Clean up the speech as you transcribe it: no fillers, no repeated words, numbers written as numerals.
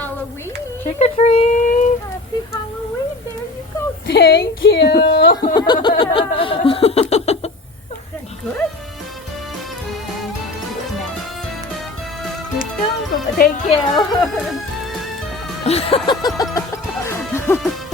Halloween. Trick or treat. Happy Halloween. There you go. Thank you. Is that good? Let's go. Thank you.